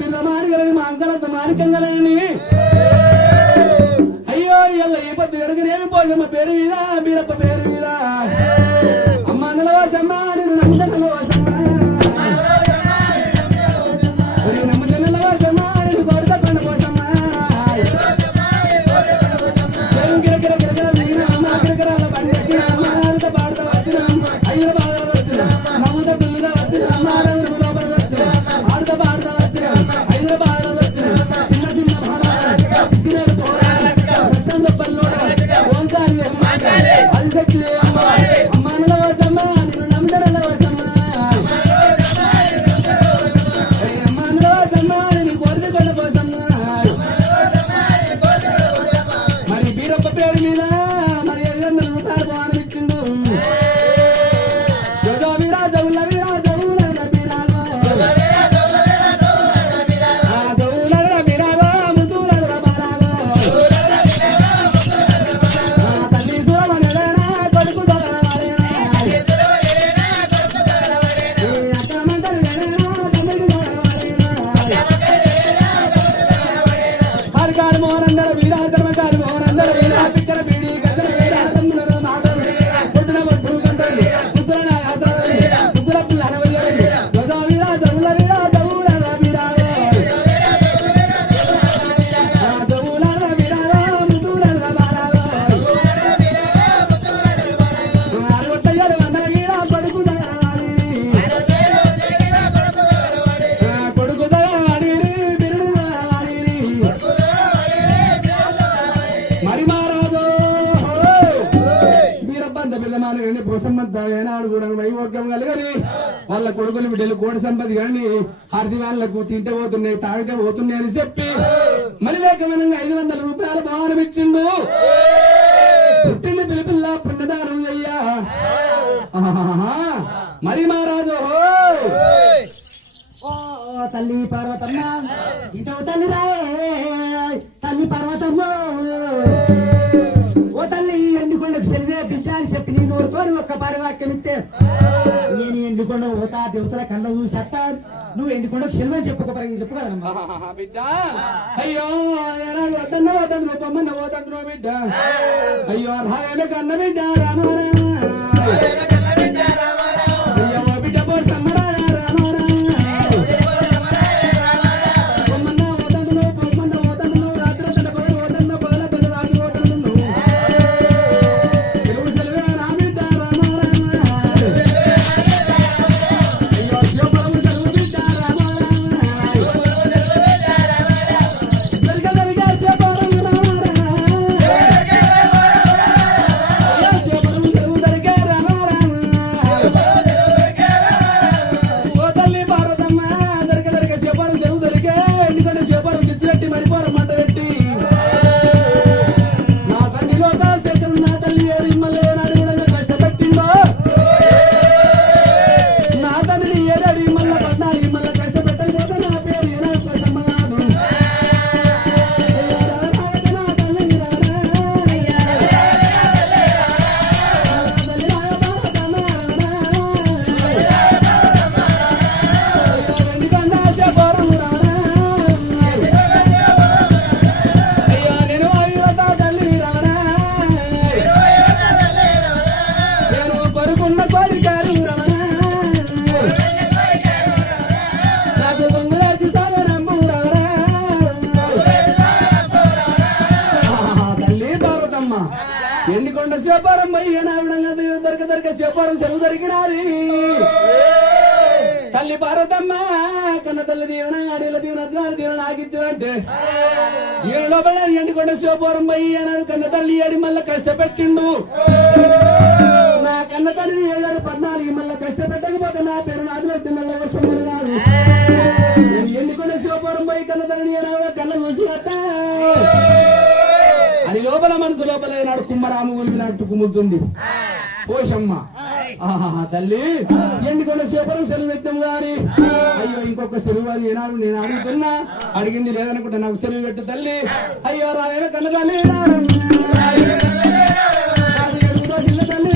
బిర్రమానిగలని మా అంకలంత మానికంగలని అయ్యో ఇళ్ళ ఈ పొద్దు ఎరగనేమి పోసమ్మ పేరు మీద బీరప్ప పేరు మీద అమ్మ నిలవాసమ్మ నేను నమ్ముతా నిలవాసమ్మ నమ్ముతా నిలవాసమ్మ నేను కొడతా పండు పోసమ్మ ఏనాడు కూడా వైభోగ్యం కలగని వాళ్ళ కొడుకులు బిడ్డలు కోడి సంపద కానీ హరిది వాళ్ళకు తింటే పోతున్నాయి తాగితే పోతున్నాయి అని చెప్పి మరి లేకమనంగా 500 రూపాయలు భావనం ఇచ్చిండు. పుట్టింది పిలిపిల్ల పుణ్యదానం అయ్యా మరి మహారాజు తల్లి పార్వతమ్మ ఇదో తల్లి రాయే తల్లి పార్వతమ్మ ఓ తల్లి ఎండుకొండకు సెలివే బిడ్డ అని చెప్పి నీ నోరుతో ఒక్క పరివాక్యం ఇస్తే నేను ఎండుకొండ పోతా దేవతల కళ్ళ చూసేస్తా నువ్వు ఎండుకొండకు సెలివని చెప్పు చెప్పు కదా బిడ్డ. అయ్యో వద్దన్న పోతాడు నువ్వు బొమ్మన్న పోతాడు బిడ్డ. అయ్యో రాయమే కన్న బిడ్డ అయ్యో బిడ్డ పోసమ్మరా ఎండికొండ శివపారం పోయి దొరక శివపారం సెలవు దొరికినాది. తల్లి పార్వతమ్మ కన్న తల్లి దీవెన అడేల దీవెన దీవెన ఆగిద్దు అంటే ఈయన లోపల ఎండికొండ శివపారం పోయి అన్నాడు. కన్న తల్లి ఏడి మళ్ళీ కష్టపెట్టిండు. నా కన్న తల్లి 7 మళ్ళీ కష్టపెట్టకపోతే నా పేరు నాది పెట్టి నల్ల వర్షం కాదు. ఎండికొండ శివపారం పోయి కన్న తల్లి కళ్ళ చూసి అది లోపల మనసు లోపల ఏనాడు కుమ్మరాము ఒలిపినట్టు కుమ్ముతుంది పోషమ్మ. తల్లి ఎండికొండ శివపురం సెలవు పెట్టాము గాని అయ్యో ఇంకొక సెలవు అని ఏనాడు నేను అడుగుతున్నా. అడిగింది లేదనుకుంటా నాకు సెలవు పెట్టు తల్లి. అయ్యో రాలేదా కన్న తల్లి తల్లి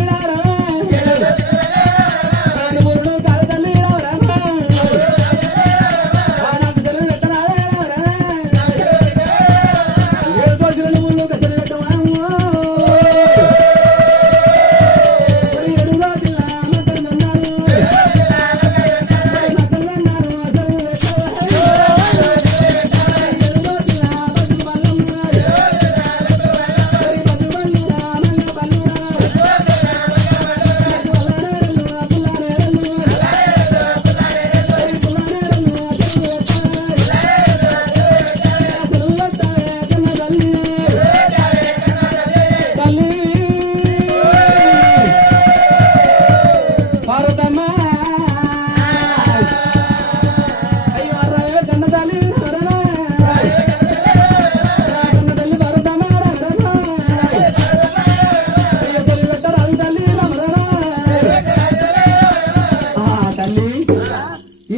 తల్లి నరనా కన్న తల్లి భారతమ్మ నరనా చెలి పెట్టరాదు తల్లి నరనా తల్లి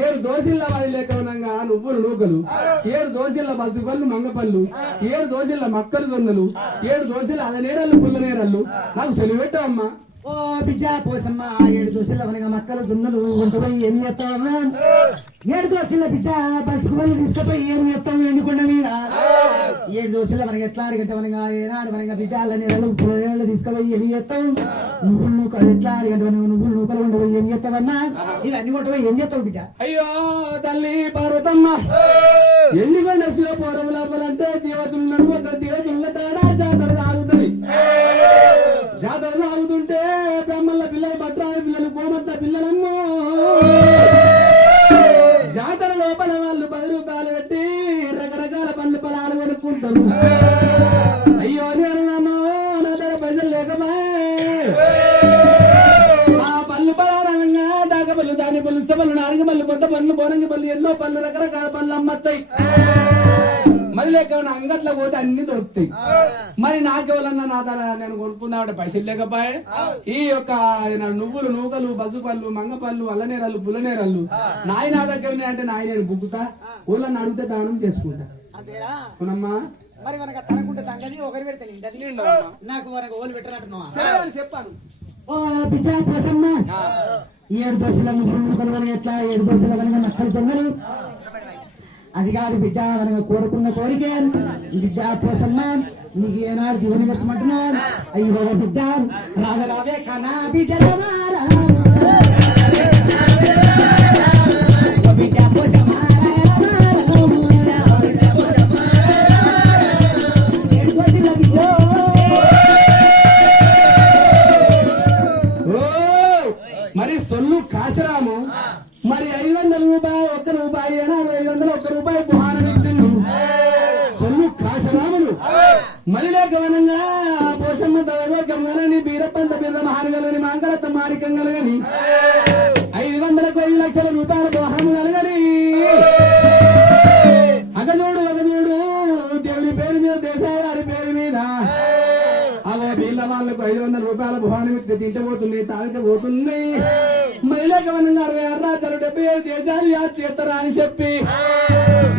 7 దోసిళ్ళ వారి లేకవనంగా నువ్వులు నూకలు 7 దోసిళ్ళ బల్సుపళ్ళు మంగపళ్ళు 7 దోసిళ్ళ మక్కలు జొన్నలు 7 దోసిళ్ళ అలనేరళ్ళు పుల్లనేరళ్ళు నాకు సెలవు పెట్టవమ్మా ఓ బిడ్డ పోసమ్మ 7 దోశల వనగా మక్కలు దున్నలు ఉంటపోయి ఏమి చేస్తావా 7 దోశల బిడ్డ బస్సుకుని తీసుకుపోయి ఏమి చేస్తావు ఎండుకొండ మీద 7 దోశల వనగా ఎట్లా అడిగంటే వనగా ఏనాడు వనగా బిడ్డ అల్లనేరలు పుల్లనేరళ్ళు తీసుకుపోయి ఏమి చేస్తావు నువ్వులు నూకలు ఎట్లా అడిగంటే నువ్వులు నూకలు ఉండవు ఏం చేస్తావన్నా ఇవన్నీ కొట్టపోయి ఏం చేస్తావు బిడ్డ అయ్యో తల్లి పార్వతమ్మ ఎండుకొండ శివపురం లోపలంటే జీవతులు ఒక దేవతుల తేడా జాతర ఆగుతాయి జాతరలు ఆగుతుంటే బ్రహ్మల పిల్లలు భద్రాల పిల్లలు కోమట్ల పిల్లలమ్మో జాతర లోపల వాళ్ళు 10 రూపాయలు పెట్టి రకరకాల పండ్లు పొలాలు కొనుక్కుంటారు అయ్యో నేను నన్ను నా దగ్గర పైసలు లేకమా ఆ పళ్ళు పలారంగా దాక పళ్ళు దాని పళ్ళు ఇష్ట పళ్ళు నారిగ పళ్ళు పొద్ద పళ్ళు బోనంగి పళ్ళు ఎన్నో పళ్ళు రకరకాల పళ్ళు అమ్మత్తాయి మరి లేక అంగట్లో పోతే అన్ని దొరుకుతాయి మరి నాకెవరన్నా నా తన నేను కొనుక్కుందామంటే పైసలు లేకపోయే ఈ యొక్క నువ్వులు నూకలు బజ్జుపళ్ళు మంగపళ్ళు అల్లనేరళ్ళు పుల్లనేరళ్ళు నాయ నా దగ్గర ఉన్నాయంటే నాయ నేను బుక్కుతా ఊళ్ళని అడిగితే దానం చేసుకుంటా అవునమ్మా మరి మనకు తనకుంటే సంగతి ఒకరి పెడితే నాకు మనకు ఓలు పెట్టనట్టున్నావా చెప్పాను ఓ బిడ్డ పోసమ్మ 7 దోశల నువ్వులు ఎట్లా 7 దోశల కనుక నక్కలు జొన్నలు అది కాదు బిడ్డ మనకు కోరుకున్న కోరిక బిడ్డ పోసమ్మ నీకు ఏనాడు జీవన పెట్టమంటున్నా అయ్యో బిడ్డ రాజరాజే కన్నా బిడ్డ బిడ్డ పోసమ్మ మరి సొల్లు కాశరాము మరి 500 రూపాయలు 1 రూపాయి 500 1 రూపాయి బుహానం ఇచ్చిండు సొల్లు కాశరాములు మరి లేకవనంగా పోసమ్మ దైవోగ్యంగాని బీరప్పంత బిర్ద మహానగలని మాంగళత మారికం కలగని 500కు 5 లక్షల రూపాయల బుహానం కలగని అగజోడు దేవుడి పేరు మీద దేశాయ గారి పేరు మీద అలా వీళ్ళ వాళ్ళకు 500 రూపాయల బుహానం ఇస్తే తింటే పోతున్నాయి తాగితే పోతున్నాయి మహిళాగమనంగా 66 రాజ్యాలు 77 దేశాలు చేస్తారా అని చెప్పి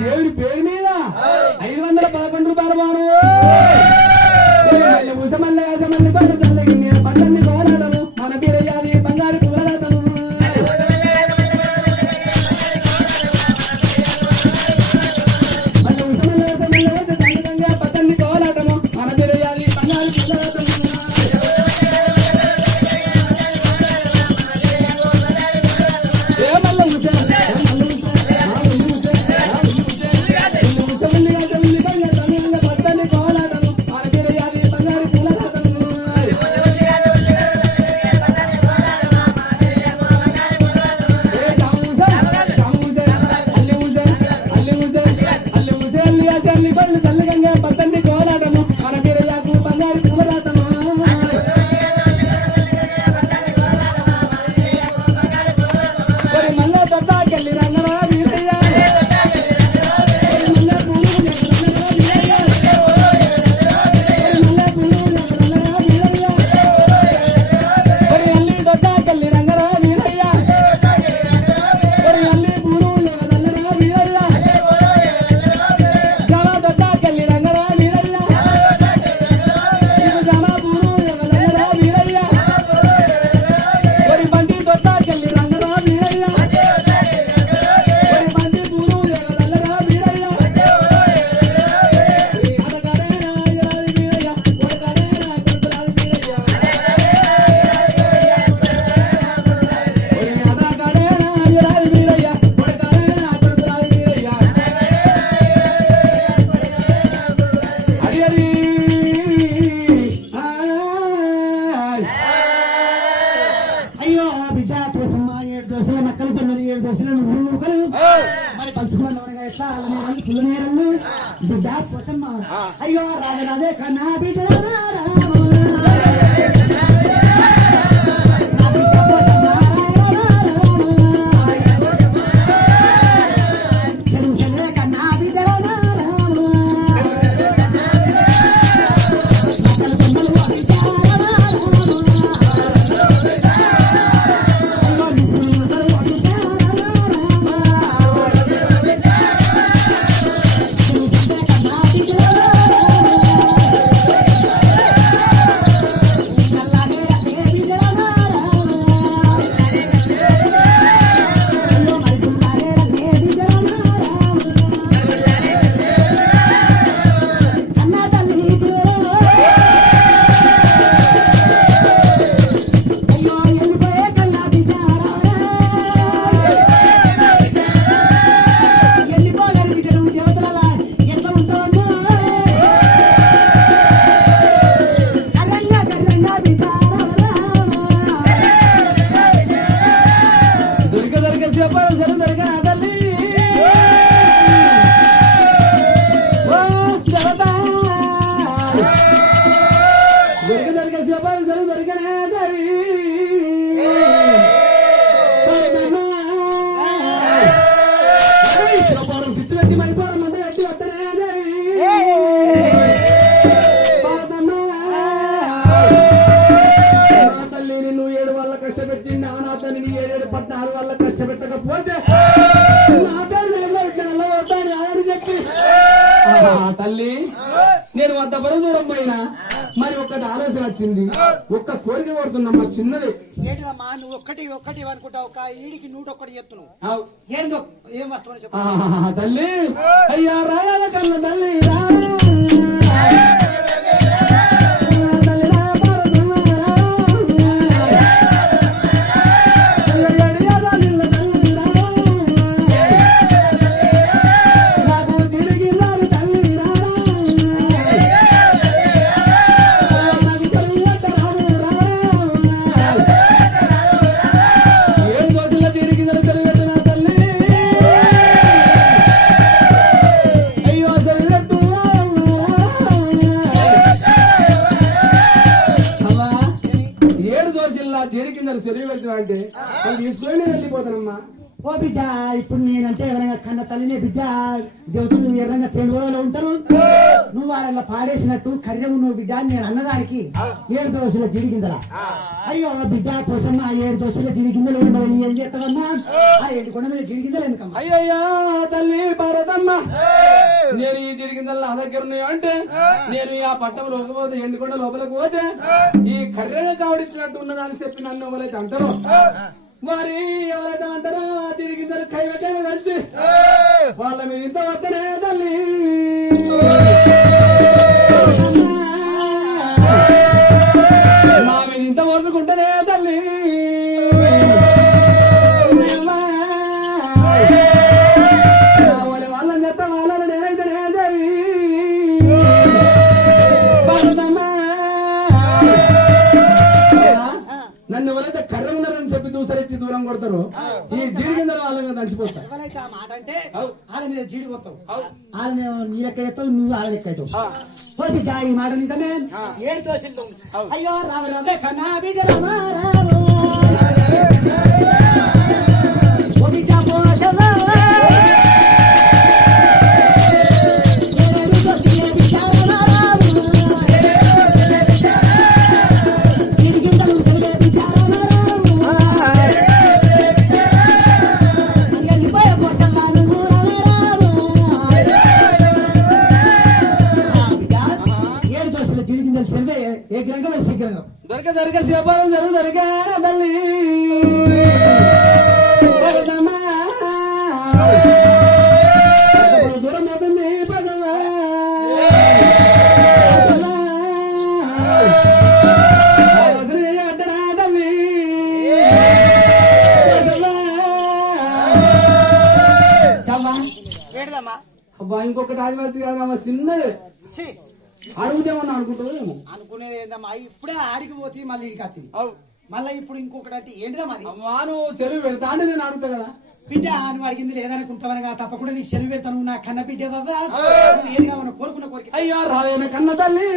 దేవుడి పేరు మీద 511 రూపాయలు బాను ఉసమల్ల అసమల్లి పట్టు చల్లగి నేను పట్టన్ని పోరాడము మన బీరయ్యాది బంగారు పుల్లరాటము ఉసమల్ల అసమల్లి వచ్చి తండ్రిగా పట్టన్ని పోరాటము మన బీరయ్యాది బంగారు పుల్లరాటము అయ్యో రాజరాజే కన్నా బిడ్డ కన్నా నేను అంత బరువు దూరం పోయినా మరి ఒక్కటి ఆలోచన వచ్చింది, ఒక్క కోరిక కోరుతున్నమ్మా చిన్నది. ఏంటిదమ్మా నువ్వు ఒక్కటి అనుకుంటావు, ఒక ఈడికి 101 చెప్తున్నావు. అవు. ఏందో ఏం వస్తువు చెప్పు. తల్లి అయ్యా రాయాల కన్న తల్లి రా. అంటే తీసుకొని వెళ్ళిపోతానమ్మా. ఓ బిడ్డ ఇప్పుడు నేనంటే ఎవరైనా కన్న తల్లినే బిడ్డ దేవతలు ఎవరైనా 2 రోజులు ఉంటారు, నువ్వు వాళ్ళ పాడేసినట్టు కర్రెవు నువ్వు బిడ్డ నేను అన్నదానికి 7 దోశల జిడిగిందలా. అయ్యో బిడ్డ కోసమ్మ 7 దోశల జిడిగిందలు ఉండవు, ఏం చేస్తావమ్మా? ఆ 7 కొండ మీద జిడిగిందలు ఎందుకమ్మా? అయ్యయ్యా తల్లి పార్వతమ్మ, నేను ఈ జిడిగిందలు నా దగ్గర ఉన్నాయో అంటే నేను ఆ పట్టం లోకపోతే ఎండుకొండ లోపలికి పోతే ఈ కర్రెగా కావడించినట్టు ఉన్నదని చెప్పి నన్ను ఎవరైతే అంటారో మరి ఎవరైతే అంటారో ఆ జిడిగిందలు కైవటే వచ్చి వాళ్ళ మీద ఇంత వద్దనే తల్లి మా మీద ఇంత మోసుకుంటేనే తల్లి వాళ్ళని చెత్త వాళ్ళని నేనైతేనే దేవి నన్ను ఎవరైతే కర్ర ఉన్నారని చెప్పి దూసరించి దూరం కొడతారు ఈ జీడిగిందలు వాళ్ళ మీద దంచిపోతారు. ఎవరైతే ఆ మాట అంటే వాళ్ళ మీద జీడిపోతావు, వాళ్ళని నీ లెక్క ఎత్తావు, నువ్వు వాళ్ళ లెక్క అవుతావు. బిడ్డ ఈ మాట నిజమే. 7 దోశలు. అయ్యో రామ రామే కన్నా బిడ్డ రామ రాము దొరక శివపాలం జరుగు దొరిక తల్లి దూరం అవుతుంది అడ్డనా తల్లి ఏంటిదమ్మా? అబ్బా ఇంకొకటి ఆదివారి కాదమ్మా, చిన్నది అడుగుదేమన్నా అనుకుంటుందేమో. అనుకునేది ఏందమ్మా, ఇప్పుడే ఆడికి పోతే మళ్ళీ ఇడికి వస్తుంది, మళ్ళీ ఇప్పుడు ఇంకొకటి అంటే ఏంటిదమ్మా అది? అమ్మా నువ్వు చెరువు పెడతా అంటే నేను అడుగుతా కదా. బిడ్డ నువ్వు అడిగింది లేదనుకుంటావనగా తప్పకుండా నీకు సెలవు పెడతాను, నా కన్న బిడ్డ బాబా ఏది కావాలి కోరుకున్న కోరిక. అయ్యో రావేన కన్న తల్లి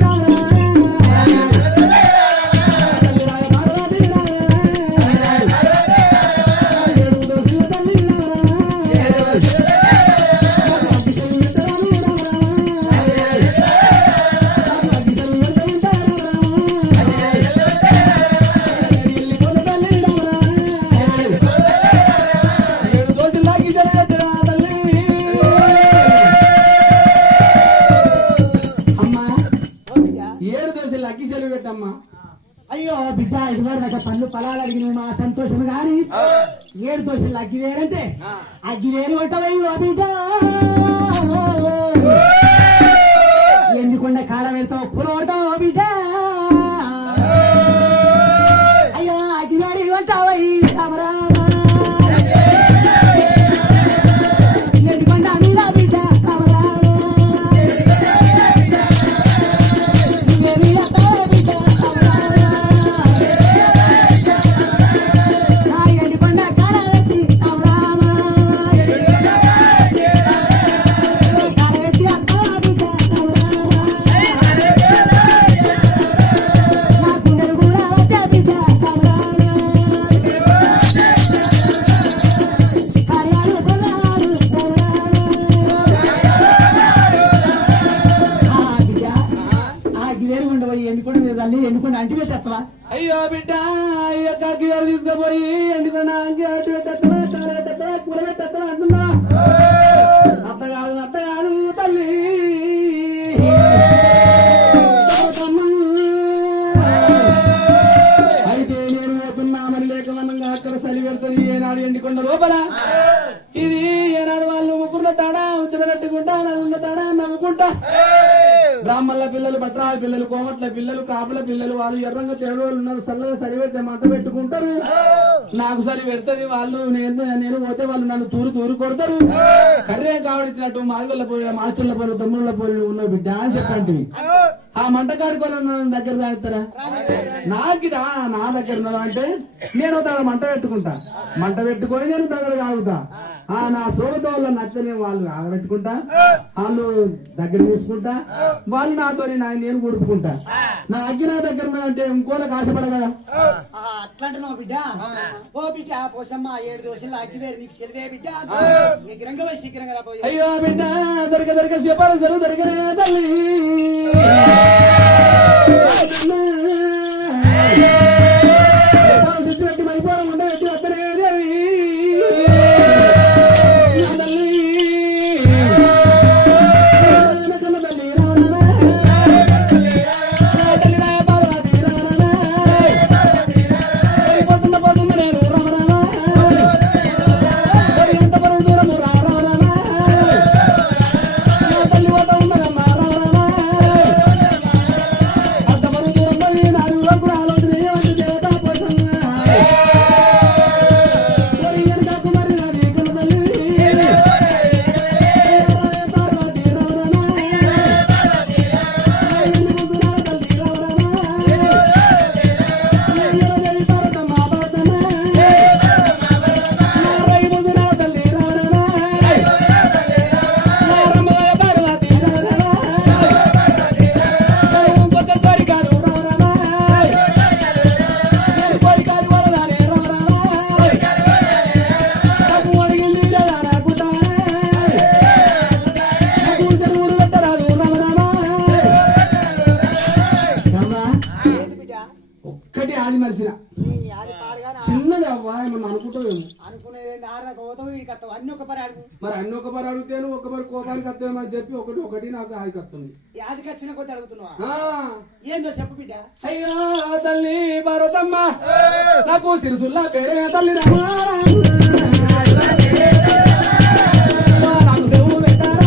అయ్యో బిడ్డ ఇదివరకు పళ్ళు పొలాలు అడిగిన మా సంతోషం గాని 7 దోశలు అగ్గివేరంటే అగ్గివేరు కొట్టవయ్యో బిడ్డ ఎందుకుండా కాలం వెళ్తావు కూర కొడతావు బిడ్డ. అయ్యో అగ్గివేరు కొట్టవయ్యి సమరా ఎందుకుండా అనిలా బిడ్డ సమరా ఎండుకుండా అంటి పెట్టేస్తావా? అయ్యో బిడ్డ అయ్యో కాకియాలు తీసుకుపోయి ఎండుకుండా అంటి పెట్టేస్తా కూర పెట్టేస్తా అంటున్నా. అత్త కాదు తల్లి ఉత్తర పెట్టుకుంటా నన్ను తడా నవ్వుకుంటా బ్రాహ్మణుల పిల్లలు భట్రాల పిల్లలు కోమట్ల పిల్లలు కాపుల పిల్లలు వాళ్ళు ఎర్రంగా తెరవాళ్ళు ఉన్నారు చల్లగా సరిపెడితే మంట పెట్టుకుంటారు నాకు సరి పెడుతుంది వాళ్ళు నేను పోతే వాళ్ళు నన్ను తూరు కొడతారు కర్రే కావడిచ్చినట్టు మాదిగొల్ల పోయి మాచుళ్ళ పోయి తమ్ముళ్ళ పోయి ఉన్న బిడ్డ అని చెప్పండి ఆ మంట కాడుకోవాలన్న దగ్గర తాగుతారా నాకిదా నా దగ్గర ఉన్నదా అంటే నేను తగ మంట పెట్టుకుంటా మంట పెట్టుకొని నేను దగ్గర తాగుతా నా సోమతో వాళ్ళ నచ్చని వాళ్ళు ఆగబెట్టుకుంటా వాళ్ళు దగ్గర తీసుకుంటా వాళ్ళు నాతో నేను గుడుపుకుంటా నా అగ్గి నా దగ్గర ఉన్నదంటే ఇంకోళ్ళకి ఆశపడ కదా అట్లాంటున్నావు బిడ్డ ఓ బిడ్డ పోసమ్మ 7 దోశలు అగ్గివేరు నీకు సెలవే బిడ్డ ఎగిరంగా పోయి శీఘ్రంగా రాబోయే అయ్యో బిడ్డ దొరక శివపాలం సరువు దొరికనే తల్లి మైపోరం ఉండే వద్దనే దేవి చిన్నది అవ్వా ఏమన్నా అనుకుంటావేమో మరి అన్ని ఒక పరి అడుగుతాను ఒక పరి కోపానికి వస్తామని చెప్పి ఒకటి నాకు ఆదికి వస్తుంది ఆదికి వచ్చిన కొద్ది అడుగుతున్నావా ఏందో చెప్పు బిడ్డ అయ్యో తల్లి పార్వతమ్మ నాకు సిరుసుల్లా పేరే తల్లి నాకు దేవుడు పెట్టారా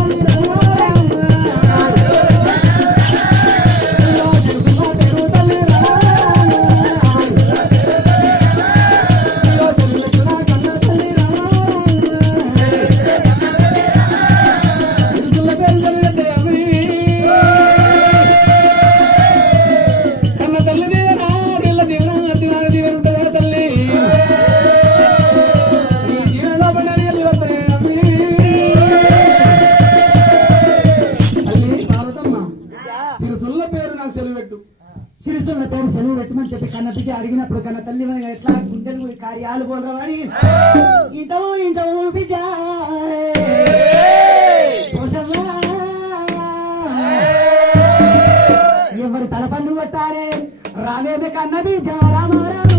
సిరిసుల పేరు సెలవు పెట్టమని చెప్పి కన్న పిచ్చి అడిగినప్పుడు కన్న తల్లి ఎట్లా గుండెలు కార్యాలు పోలవాడి ఇంటూ బిడ్డ ఎవరి తలపన్ను పట్టారే రాలేమే కన్న బిడ్డ రామారావు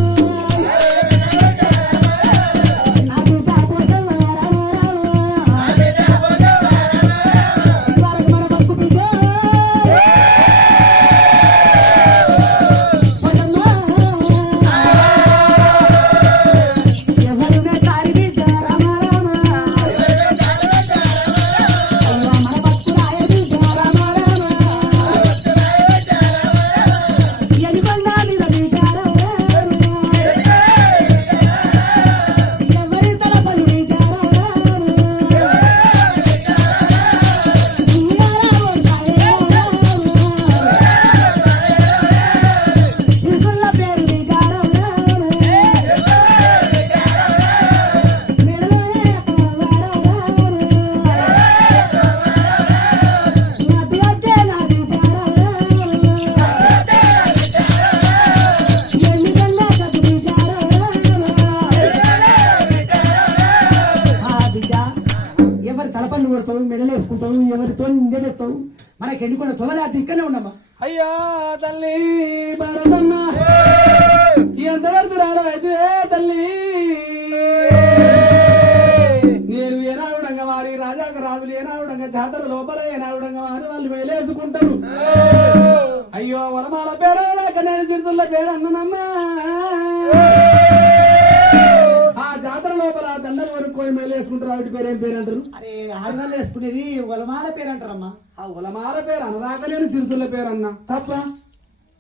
ఎవరితో ఇందే చెప్తావు మనకి ఎన్నుకున్న తోలే అది ఇక్కడనే ఉన్నామా అయ్యా తల్లి భారతమ్మ ఎంత కడుతున్నారు అయితే తల్లి నేను ఏనావిడంగా వారి రాజాక రాజులు ఏనావిడంగా జాతర లోపల ఏనావిడంగా వారి వాళ్ళు వేలేసుకుంటారు అయ్యో వరమాల పేరు నేను సిరుతుల పేరు అన్ననమ్మా ఆ జాతర లోపల దండలు వరుక్కొని మేలు వేసుకుంటారు వాటి పేరు ఏం పేరు అంటారు అరే ఆడవాళ్ళు వేసుకునేది వలమాల పేరు అంటారమ్మా. ఆ ఉలమాల పేరు అనరాక నేను సిరుసుల పేరు అన్నా తప్ప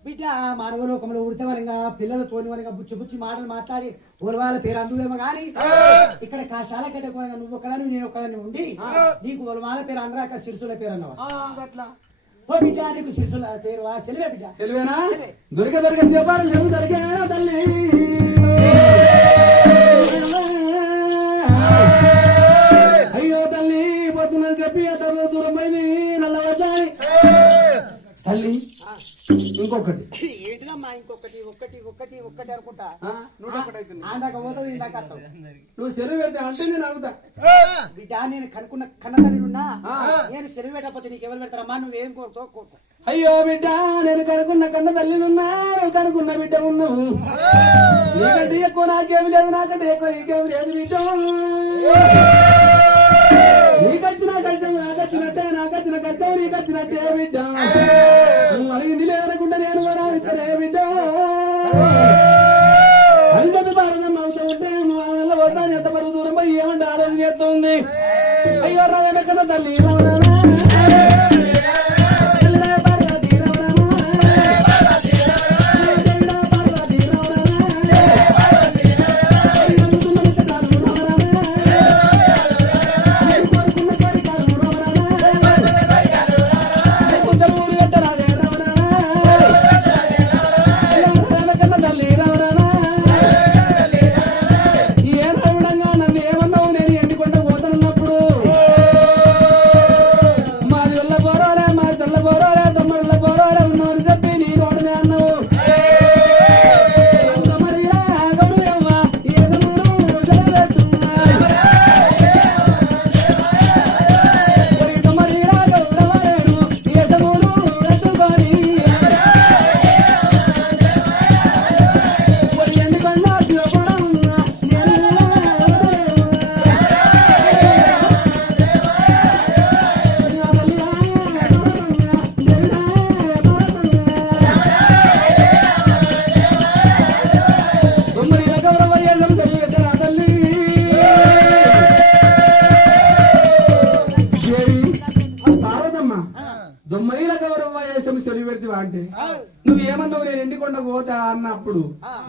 బిడ్డ మానవ లోకంలో ఉడితే వరంగా పిల్లలతోని వరంగా బుచ్చి బుచ్చి మాటలు మాట్లాడి ఉలవాల పేరు అందులేమో గాని ఇక్కడ కాసాల కట్టకపోయినా నువ్వు ఒకదాని నేను ఒకదాన్ని ఉండి నీకు ఉలమాల పేరు అనరాక సిరుసుల పేరు అన్నావా? అట్లా ఓ బిడ్డ నీకు సిరుసుల పేరు సెలివే బిడ్డ. తెలివేనా దొరికే వ్యాపారం ఏమి దొరికే తల్లి అయ్యో తల్లి పొద్దున చెప్పి అతను దూరం పోయింది నల్లవచ్చాయి తల్లి ఇంకొకటి ఏంటిదమ్మా ఇంకొకటి ఒక్కటి ఒక్కటి ఒక్కటి అనుకుంటా నువ్వు ఆందాక పోతావు ఇందాక వస్తావు. నువ్వు సెలవు పెడితే అంటే నేను అడుగుతా బిడ్డ నేను కనుక్కున్న కన్నతల్లినున్నా నేను సెలవు పెట్టకపోతే నీకు ఎవరు పెడతారమ్మా? నువ్వేం కోరుతావు కోరుకో. అయ్యో బిడ్డ నేను కనుక్కున్న కన్న తల్లినున్నా నువ్వు కనుక్కున్న బిడ్డ ఉన్నావు నీకంటే ఎక్కువ నాకేమి లేదు నాకంటే ఎక్కువ నీకేమి లేదు బిడ్డ నీకొచ్చిన కష్టం నాకొచ్చినట్టే నాకొచ్చిన కష్టం నీకొచ్చినట్టే బిడ్డ నువ్వు అడిగింది లేదనుకుంటే నేను కూడా ఇస్తలే బిడ్డ అందరి భారతం అవుతూ ఉంటే వాళ్ళ వస్తాను ఎంత పరుగు దూరం పోయి ఏమంటే ఆలోచన చేస్తుంది అయ్యో రావే కన్నా తల్లి అంటే నువ్వేమన్నావు నేను ఎండికొండ పోతా అన్నప్పుడు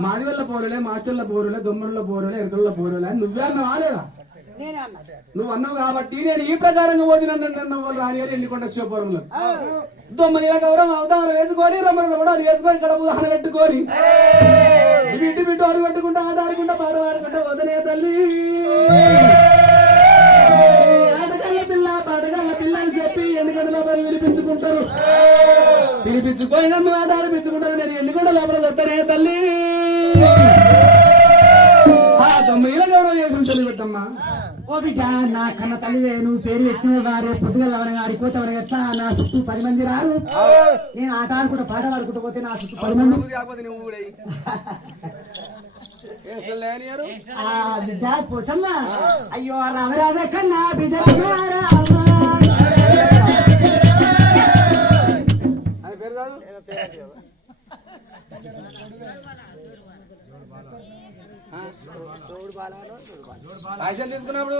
మాదిగొల్ల పోరులే మాచొల్ల పోరులే దొమ్మల పోరులే ఎరకల్ల పోరులే నువ్వే అన్నావు ఆలేదా నువ్వు అన్నావు కాబట్టి నేను ఈ ప్రకారంగా పోతినన్న వాళ్ళు రాని ఎండికొండ శివపురంలో దొమ్మల గౌరవం అవతారం వేసుకొని రమ్మలు కూడా వేసుకొని కడపు దాన పెట్టుకొని బిడ్డు బిడ్డు అరు పెట్టుకుంటా ఆట ఆడుకుంటా పాడు ఆడుకుంటా వదనే తల్లి పిల్లలు చెప్పి ఎన్నికల వినిపించుకుంటారు పిలిపించుకొని నన్ను ఆట ఆడిపించుకుంటారు నేను ఎన్నికల లోపల చెప్తానే తల్లి ఆ 9 గౌరవం చేసి తల్లి పెట్టమ్మా ఓ బిడ్డ నా కన్న తల్లివే నువ్వు పేరు పెట్టిన వారే పొద్దుగల ఆడిపోతావని ఎట్లా నా చుట్టూ 10 మంది రారు నేను ఆట ఆడుకుంటా పాట పాడుకుంటూ పోతే నా చుట్టూ 10 మంది బిడ్డ పోసమ్మ అయ్యో రావే కన్నా బిడ్డ తీసుకున్నప్పుడు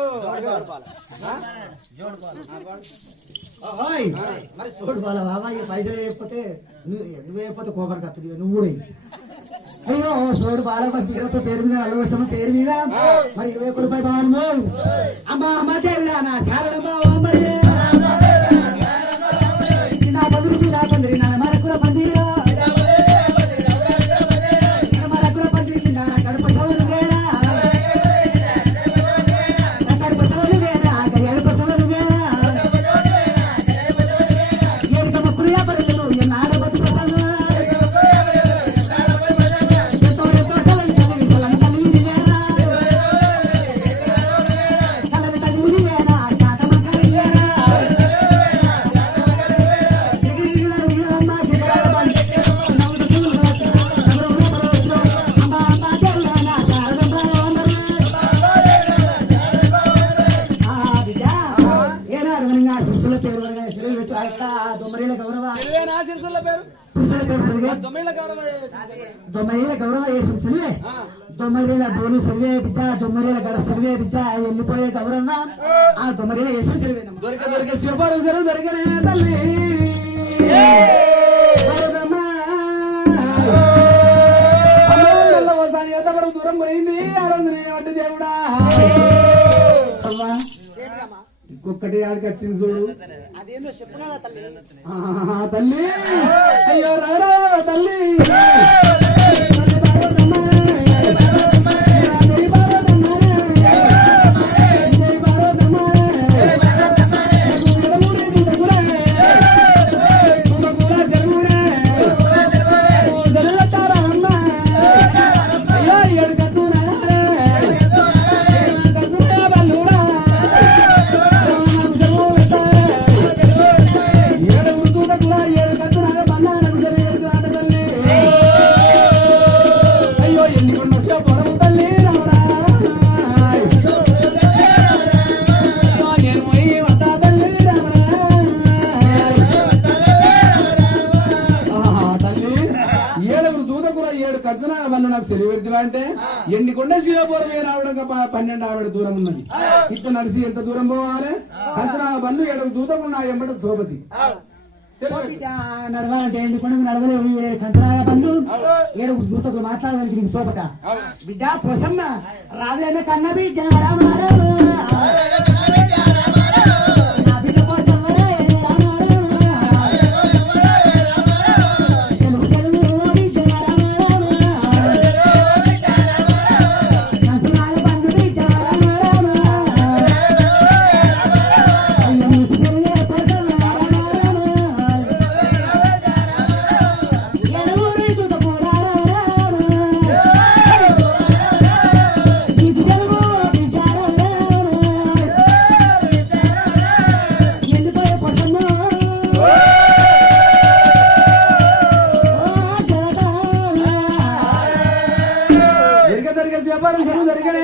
మరి చూడు బాల బాబా ఈ పైసలు వేయకపోతే నువ్వేయకపోతే కోపడికి వస్తుంది నువ్వు కూడా అయ్యో చూడు బాల పేరు మీద అలవసం పేరు మీద మరి 20 రూపాయలు బాగుంది అమ్మా అమ్మ చేరుడా నా శారదమ్మా నా 10 రూపాయలు రాకుంది నా మరకుల పందిరిలో మరకుల పందిరి నా కడుపు సౌలు వేడా నా కడుపు సౌలు వేడా ఎడుపు సౌలు వేడా ఏడు తమ కురియా పరులు ఎన్నాడ బతుకు తొమ్మిదేళ్ళ బోలు సర్వే బిడ్డ 9 గడ సర్వే బిడ్డ వెళ్ళిపోయే కబరన్నా ఆ 9 యశు సర్వేనమ్మ దొరికే శివపురం సరు దొరికనే తల్లి ఎంతవరకు దూరం పోయింది అట్టి దేవుడా ఇంకొకటి ఆడికి వచ్చింది చూడు అదేందో చెప్పునా తల్లి తల్లి అయ్యో రారా తల్లి అంటే ఎన్నికొండ శివపురం రావడం 12 ఆవిడ దూరం ఉన్నది ఇట్లా నడిచి ఎంత దూరం పోవాలి కంచనా బండ్లు 7 దూతకుండా ఎంబట సోపతి నడవాలంటే ఎందుకు నడవలేవు కంటరాయ బండ్లు 7 దూతలు మాట్లాడడానికి నీకు సోపత బిడ్డ పోసమ్మ రాజైన కన్న బిడ్డ వ్యాపారం జరిగనే